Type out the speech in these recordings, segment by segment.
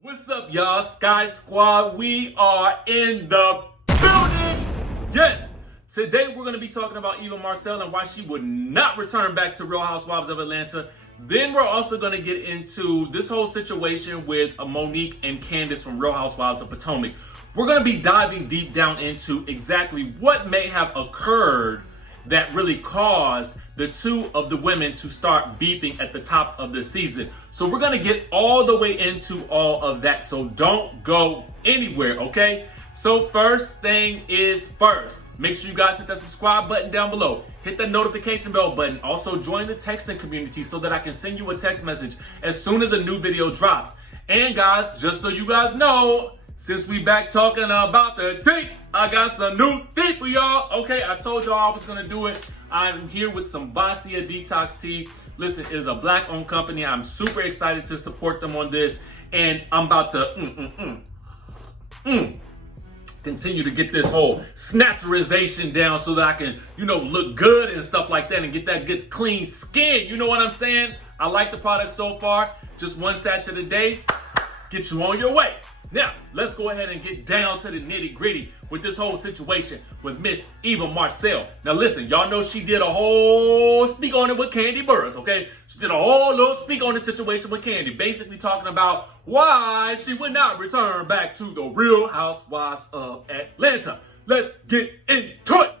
What's up, y'all? Skye Squad. We are in the building. Yes. Today we're going to be talking about EVA Marcille and why she would not return back to Real Housewives of Atlanta. Then we're also going to get into this whole situation with Monique and Candiace from Real Housewives of Potomac. We're going to be diving deep down into exactly what may have occurred that really caused the two of the women to start beefing at the top of the season. So we're gonna get all the way into all of that. So don't go anywhere, okay? So first thing is first. Make sure you guys hit that subscribe button down below. Hit that notification bell button. Also join the texting community so that I can send you a text message as soon as a new video drops. And guys, just so you guys know, since we back talking about the tea, I got some new tea for y'all. Okay, I told y'all I was gonna do it. I'm here with some Vasia Detox tea. Listen, it is a black-owned company. I'm super excited to support them on this. And I'm about to continue to get this whole snatcherization down so that I can, look good and stuff like that and get that good clean skin. You know what I'm saying? I like the product so far. Just one sachet a day. Get you on your way. Now, let's go ahead and get down to the nitty gritty with this whole situation with Miss EVA Marcille. Now listen, y'all know she did a whole speak on it with Kandi Burruss, okay? She did a whole little speak on the situation with Kandi, basically talking about why she would not return back to the Real Housewives of Atlanta. Let's get into it.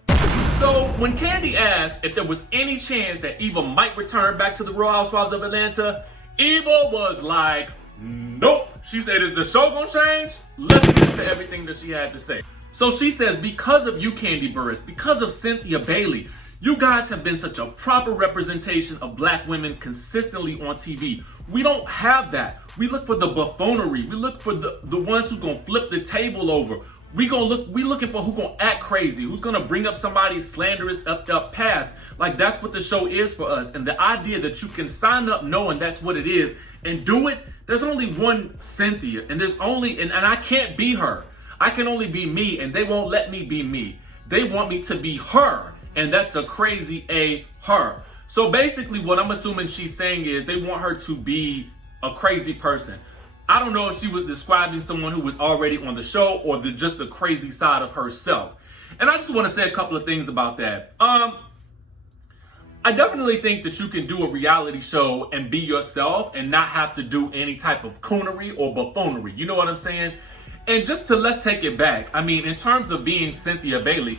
So when Kandi asked if there was any chance that EVA might return back to the Real Housewives of Atlanta, EVA was like, nope. She said, is the show gonna change? Let's get into everything that she had to say. So she says, because of you, Kandi Burruss, because of Cynthia Bailey, you guys have been such a proper representation of black women consistently on TV. We don't have that. We look for the buffoonery. We look for the ones who gonna flip the table over. We looking for who gonna act crazy, who's gonna bring up somebody's slanderous up past. Like that's what the show is for us. And the idea that you can sign up knowing that's what it is and do it, there's only one Cynthia, and there's only, and I can't be her. I can only be me, and they won't let me be me. They want me to be her, and that's a crazy her. So basically what I'm assuming she's saying is they want her to be a crazy person. I don't know if she was describing someone who was already on the show or just the crazy side of herself. And I just want to say a couple of things about that. I definitely think that you can do a reality show and be yourself and not have to do any type of coonery or buffoonery. You know what I'm saying? And let's take it back. I mean, in terms of being Cynthia Bailey,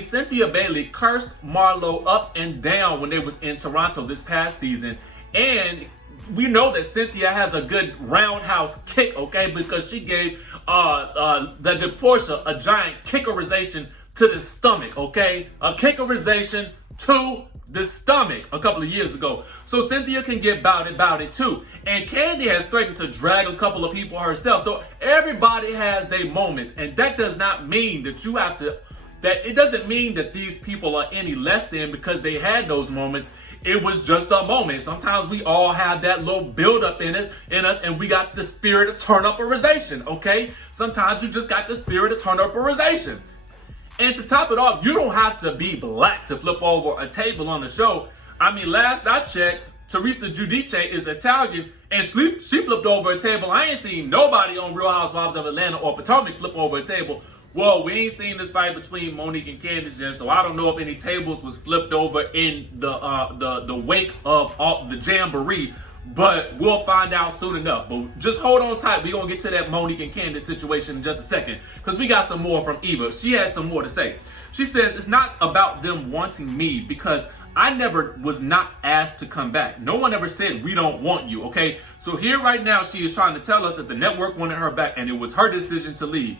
Cynthia Bailey cursed Marlo up and down when they was in Toronto this past season. And we know that Cynthia has a good roundhouse kick, okay? Because she gave the Porsha a giant kickerization to the stomach, okay? A kickerization to the stomach a couple of years ago. So Cynthia can get about it too. And Kandi has threatened to drag a couple of people herself. So everybody has their moments. And that does not mean that it doesn't mean that these people are any less than because they had those moments. It was just a moment. Sometimes we all have that little buildup in us, and we got the spirit of turn-uperization, okay? Sometimes you just got the spirit of turn-uperization. And to top it off, you don't have to be black to flip over a table on the show. Last I checked, Teresa Giudice is Italian, and she flipped over a table. I ain't seen nobody on Real Housewives of Atlanta or Potomac flip over a table. Well, we ain't seen this fight between Monique and Candiace yet, so I don't know if any tables was flipped over in the wake of the jamboree. But we'll find out soon enough. But just hold on tight. We're going to get to that Monique and Candiace situation in just a second. Because we got some more from EVA. She has some more to say. She says, it's not about them wanting me because I never was not asked to come back. No one ever said we don't want you, okay? So here right now, she is trying to tell us that the network wanted her back and it was her decision to leave.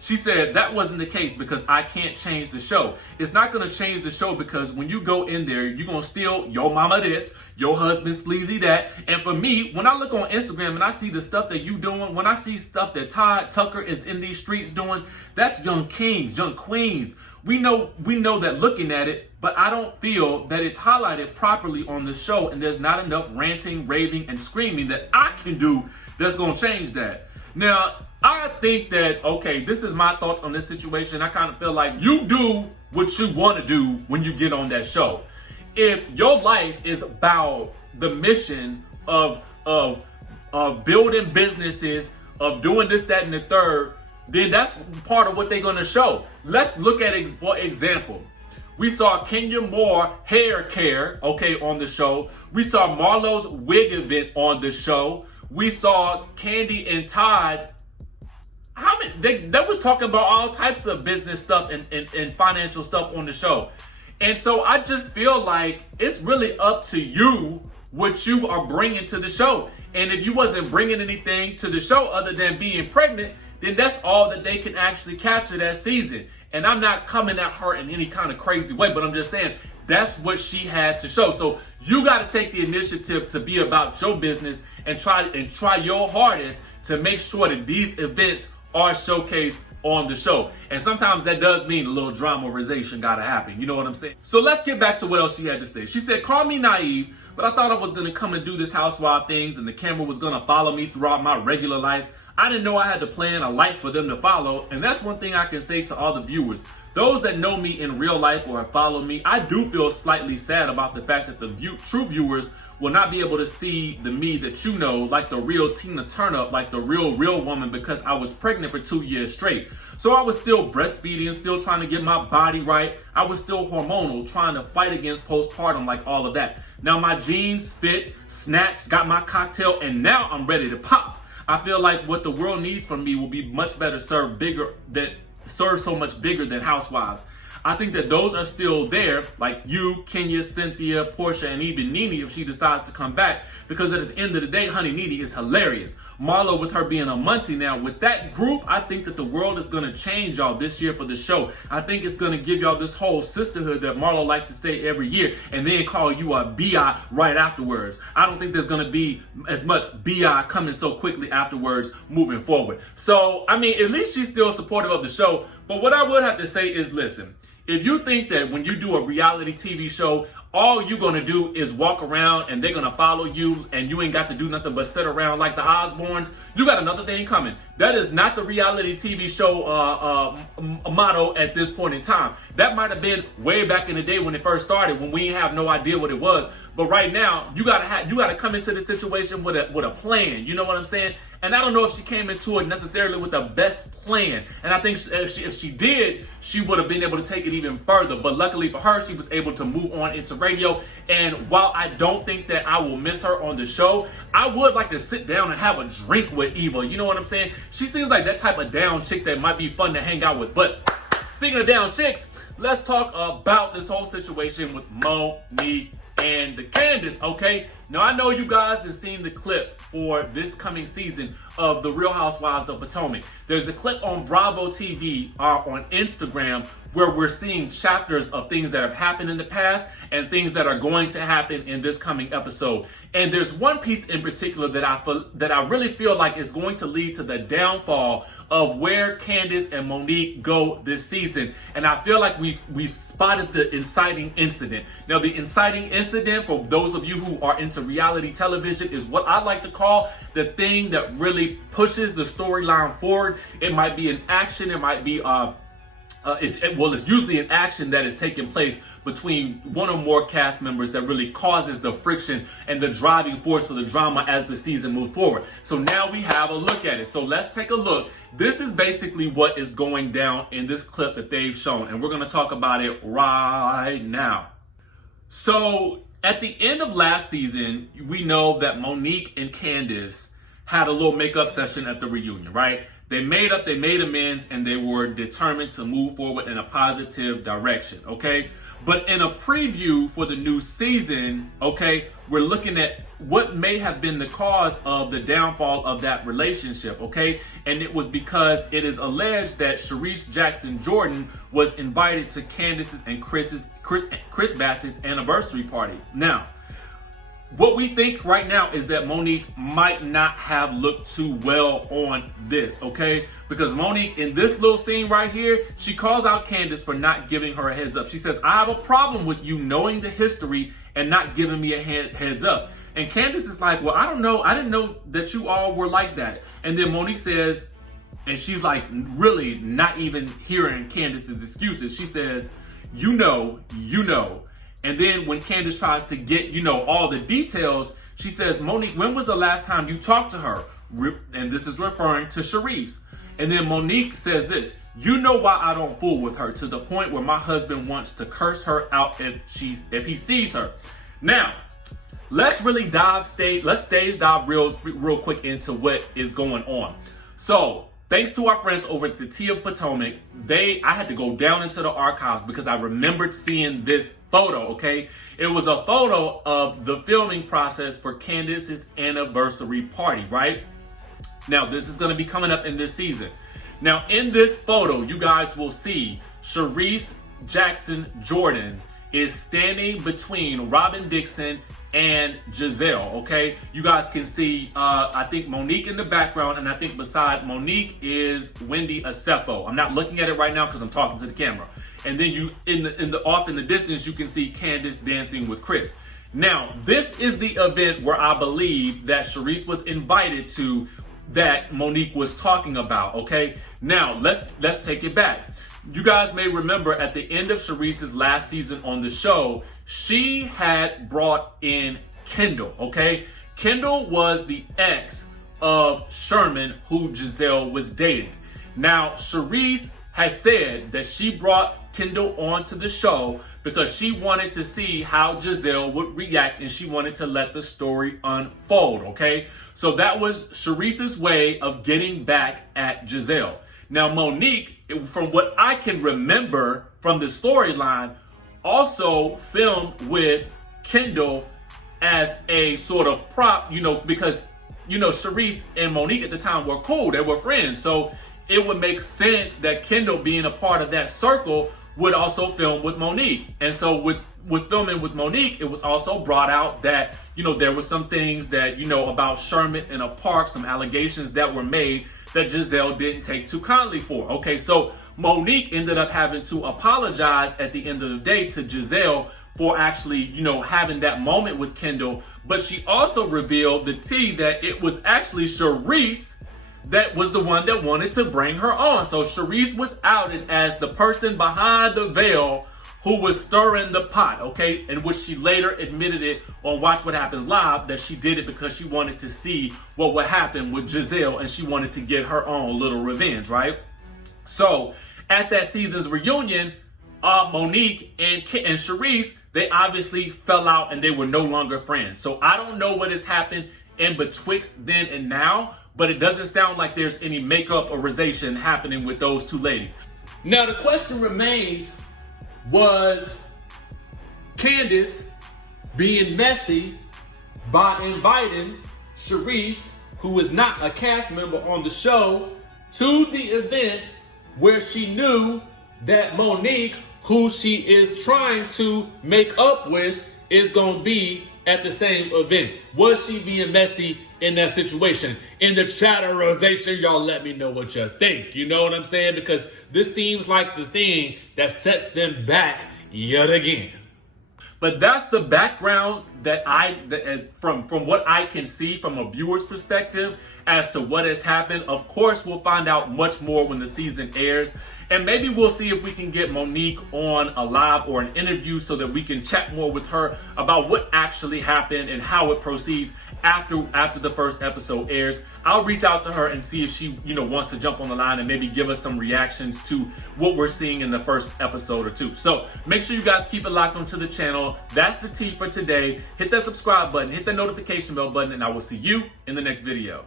She said that wasn't the case because I can't change the show. It's not going to change the show because when you go in there, you're going to steal your mama this, your husband sleazy that. And for me, when I look on Instagram and I see the stuff that you doing, when I see stuff that Todd Tucker is in these streets doing, that's young kings, young queens. We know that looking at it, but I don't feel that it's highlighted properly on the show, and there's not enough ranting, raving, and screaming that I can do that's going to change that. Now, I think that, okay, this is my thoughts on this situation. I kind of feel like you do what you want to do when you get on that show. If your life is about the mission of of building businesses, of doing this, that, and the third, then that's part of what they're going to show. Let's look at it for example. We saw Kenya Moore hair care, okay, on the show. We saw Marlo's wig event on the show. We saw Kandi and Todd. They was talking about all types of business stuff and financial stuff on the show. And so I just feel like it's really up to you what you are bringing to the show. And if you wasn't bringing anything to the show other than being pregnant, then that's all that they can actually capture that season. And I'm not coming at her in any kind of crazy way, but I'm just saying that's what she had to show. So you got to take the initiative to be about your business and try your hardest to make sure that these events are showcased on the show. And sometimes that does mean a little dramatization gotta happen. You know what I'm saying? So let's get back to what else she had to say. She said, call me naive, but I thought I was gonna come and do this housewife things and the camera was gonna follow me throughout my regular life. I didn't know I had to plan a life for them to follow. And that's one thing I can say to all the viewers. Those that know me in real life or have followed me, I do feel slightly sad about the fact that the true viewers will not be able to see the me that you know, like the real Tina Turner, like the real woman, because I was pregnant for 2 years straight. So I was still breastfeeding, still trying to get my body right. I was still hormonal, trying to fight against postpartum, like all of that. Now my jeans fit, snatched, got my cocktail, and now I'm ready to pop. I feel like what the world needs from me will be much better served so much bigger than Housewives. I think that those are still there, like you, Kenya, Cynthia, Porsha, and even Nene if she decides to come back, because at the end of the day, honey, Nene is hilarious. Marlo with her being a muncie now, with that group, I think that the world is going to change y'all this year for the show. I think it's going to give y'all this whole sisterhood that Marlo likes to say every year and then call you a BI right afterwards. I don't think there's going to be as much BI coming so quickly afterwards moving forward. So, I mean, at least she's still supportive of the show. But what I would have to say is, listen, if you think that when you do a reality TV show, all you're going to do is walk around and they're going to follow you and you ain't got to do nothing but sit around like the Osbournes, you got another thing coming. That is not the reality TV show motto at this point in time. That might have been way back in the day when it first started, when we have no idea what it was. But right now, you gotta come into the situation with a plan. You know what I'm saying? And I don't know if she came into it necessarily with the best plan. And I think if she did, she would have been able to take it even further. But luckily for her, she was able to move on into radio. And while I don't think that I will miss her on the show, I would like to sit down and have a drink with Eva. You know what I'm saying? She seems like that type of down chick that might be fun to hang out with. But speaking of down chicks, let's talk about this whole situation with Monique and the Candiace, okay? Now, I know you guys have seen the clip for this coming season of The Real Housewives of Potomac. There's a clip on Bravo TV on Instagram where we're seeing chapters of things that have happened in the past and things that are going to happen in this coming episode. And there's one piece in particular that I really feel like is going to lead to the downfall of where Candiace and Monique go this season. And I feel like we spotted the inciting incident. Now, the inciting incident, for those of you who are into reality television, is what I like to call the thing that really pushes the storyline forward. It might be an action, it might be it's usually an action that is taking place between one or more cast members that really causes the friction and the driving force for the drama as the season moves forward. So now we have a look at it. So let's take a look. This is basically what is going down in this clip that they've shown, and we're going to talk about it right now. So at the end of last season, we know that Monique and Candiace had a little makeup session at the reunion, right? They made up, they made amends, and they were determined to move forward in a positive direction, okay? But in a preview for the new season, okay, we're looking at what may have been the cause of the downfall of that relationship, okay? And it was because it is alleged that Charisse Jackson Jordan was invited to Candiace's and Chris Bassett's anniversary party. Now, what we think right now is that Monique might not have looked too well on this, okay? Because Monique, in this little scene right here, she calls out Candiace for not giving her a heads up. She says, I have a problem with you knowing the history and not giving me a heads up. And Candiace is like, well, I don't know. I didn't know that you all were like that. And then Monique says, and she's like really not even hearing Candiace's excuses. She says, you know, And then when Candiace tries to get, all the details, she says, Monique, when was the last time you talked to her? And this is referring to CHARISSE. And then Monique says this, you know why I don't fool with her, to the point where my husband wants to curse her out if he sees her. Now, let's really stage dive real quick into what is going on. So, thanks to our friends over at the Tea of Potomac, I had to go down into the archives because I remembered seeing this photo, okay? It was a photo of the filming process for Candiace's anniversary party, right? Now, this is going to be coming up in this season. Now, in this photo, you guys will see CHARISSE Jackson Jordan is standing between Robin Dixon and Giselle, okay? You guys can see, I think Monique in the background, and I think beside Monique is Wendy Acefo. I'm not looking at it right now because I'm talking to the camera. And then off in the distance, you can see Candiace dancing with Kris. Now, this is the event where I believe that CHARISSE was invited to, that Monique was talking about, okay? Now, let's take it back. You guys may remember at the end of CHARISSE's last season on the show, she had brought in Kendall, okay? Kendall was the ex of Sherman, who Giselle was dating. Now, CHARISSE has said that she brought Kendall onto the show because she wanted to see how Giselle would react, and she wanted to let the story unfold, okay? So that was CHARISSE's way of getting back at Giselle. Now, Monique, from what I can remember from the storyline, also filmed with Kendall as a sort of prop, because, CHARISSE and Monique at the time were cool. They were friends. So it would make sense that Kendall, being a part of that circle, would also film with Monique. And so with filming with Monique, it was also brought out that, there were some things that, about Sherman in a park, some allegations that were made that Giselle didn't take too kindly for. Okay, so Monique ended up having to apologize at the end of the day to Giselle for actually, having that moment with Kendall. But she also revealed the tea that it was actually CHARISSE that was the one that wanted to bring her on. So CHARISSE was outed as the person behind the veil who was stirring the pot, okay? In which she later admitted it on Watch What Happens Live, that she did it because she wanted to see what would happen with Giselle, and she wanted to get her own little revenge, right? So at that season's reunion, Monique and CHARISSE, they obviously fell out and they were no longer friends. So I don't know what has happened in betwixt then and now, but it doesn't sound like there's any makeup or rosation happening with those two ladies. Now the question remains, was Candiace being messy by inviting CHARISSE, who is not a cast member on the show, to the event where she knew that Monique, who she is trying to make up with, is going to be at the same event? Was she being messy in that situation? In the chatterization, y'all let me know what you think. You know what I'm saying? Because this seems like the thing that sets them back yet again. But that's the background that from what I can see from a viewer's perspective as to what has happened. Of course, we'll find out much more when the season airs. And maybe we'll see if we can get Monique on a live or an interview so that we can chat more with her about what actually happened and how it proceeds after the first episode airs. I'll reach out to her and see if she, wants to jump on the line and maybe give us some reactions to what we're seeing in the first episode or two. So make sure you guys keep it locked onto the channel. That's the tea for today. Hit that subscribe button, hit that notification bell button, and I will see you in the next video.